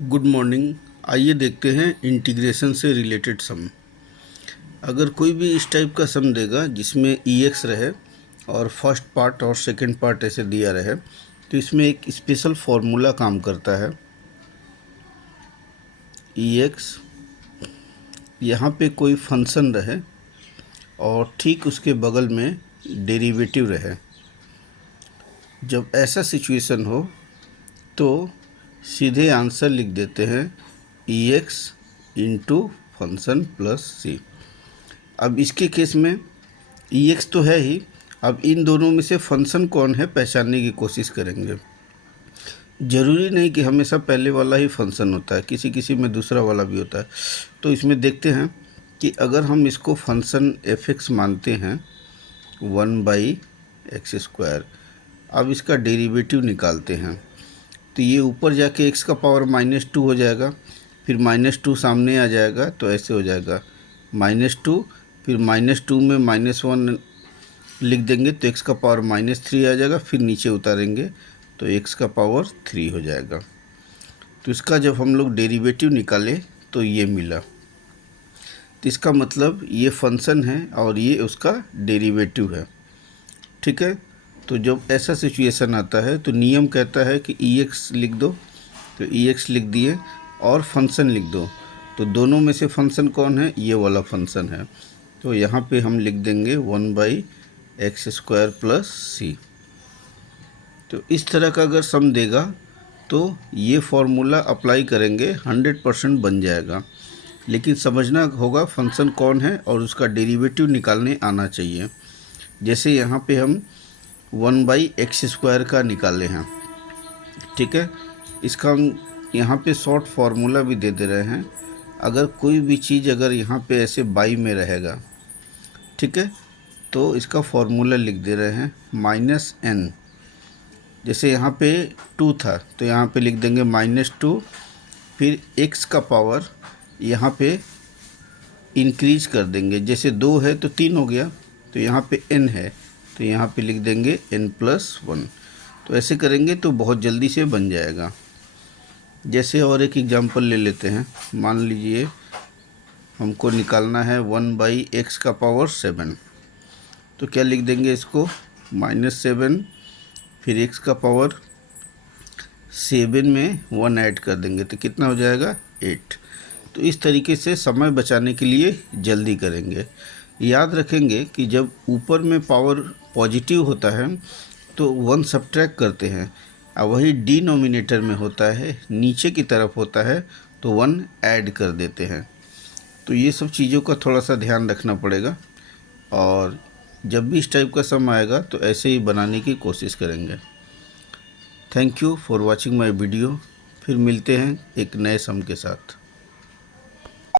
Good morning. आइए देखते हैं इंटीग्रेशन से रिलेटेड सम। अगर कोई भी इस टाइप का सम देगा जिसमें EX रहे और फर्स्ट पार्ट और सेकंड पार्ट ऐसे दिया रहे, तो इसमें एक स्पेशल फॉर्मूला काम करता है। EX यहाँ पे कोई फंक्शन रहे और ठीक उसके बगल में डेरिवेटिव रहे। जब ऐसा सिचुएशन हो तो सीधे आंसर लिख देते हैं EX into function plus C। अब इसके केस में EX तो है ही, अब इन दोनों में से फंक्शन कौन है पहचानने की कोशिश करेंगे। ज़रूरी नहीं कि हमेशा पहले वाला ही फंक्शन होता है, किसी किसी में दूसरा वाला भी होता है। तो इसमें देखते हैं कि अगर हम इसको फंक्शन fx मानते हैं 1/x², अब इसका डेरिवेटिव निकालते हैं तो ये ऊपर जाके x का पावर -2 हो जाएगा, फिर -2 सामने आ जाएगा तो ऐसे हो जाएगा -2, फिर -2 में -1 लिख देंगे तो x का पावर -3 आ जाएगा, फिर नीचे उतारेंगे तो x का पावर 3 हो जाएगा। तो इसका जब हम लोग डेरिवेटिव निकाले तो ये मिला। तो इसका मतलब ये फंक्शन है और ये उसका डेरिवेटिव है। ठीक है, तो जब ऐसा सिचुएशन आता है तो नियम कहता है कि EX लिख दो, तो EX लिख दिए और फंक्शन लिख दो। तो दोनों में से फंक्शन कौन है? ये वाला फंक्शन है। तो यहाँ पे हम लिख देंगे 1/x² प्लस C। तो इस तरह का अगर सम देगा तो ये फॉर्मूला अप्लाई करेंगे 100% बन जाएगा, लेकिन समझना होगा फंक्शन कौन है और उसका डेरिवेटिव निकालने आना चाहिए। जैसे यहाँ पे हम 1/x² का निकाले हैं। ठीक है, इसका हम यहाँ पे शॉर्ट फार्मूला भी दे रहे हैं। अगर कोई भी चीज़ अगर यहाँ पे ऐसे बाई में रहेगा, ठीक है, तो इसका फार्मूला लिख दे रहे हैं -n। जैसे यहाँ पे 2 था तो यहाँ पे लिख देंगे -2, फिर x का पावर यहाँ पे इंक्रीज कर देंगे। जैसे 2 है तो 3 हो गया, तो यहाँ पे n है तो यहाँ पे लिख देंगे n+1। तो ऐसे करेंगे तो बहुत जल्दी से बन जाएगा। जैसे और एक एग्जांपल ले लेते हैं। मान लीजिए हमको निकालना है 1/x⁻7, तो क्या लिख देंगे इसको -7, फिर x का पावर 7 में 1 ऐड कर देंगे तो कितना हो जाएगा 8। तो इस तरीके से समय बचाने के लिए जल्दी करेंगे। याद रखेंगे कि जब ऊपर में पावर पॉजिटिव होता है तो 1 सब्ट्रैक्ट करते हैं, और वही डिनोमिनेटर में होता है, नीचे की तरफ होता है तो 1 ऐड कर देते हैं। तो ये सब चीज़ों का थोड़ा सा ध्यान रखना पड़ेगा, और जब भी इस टाइप का सम आएगा तो ऐसे ही बनाने की कोशिश करेंगे। Thank you for watching my video. फिर मिलते हैं एक नए सम के साथ।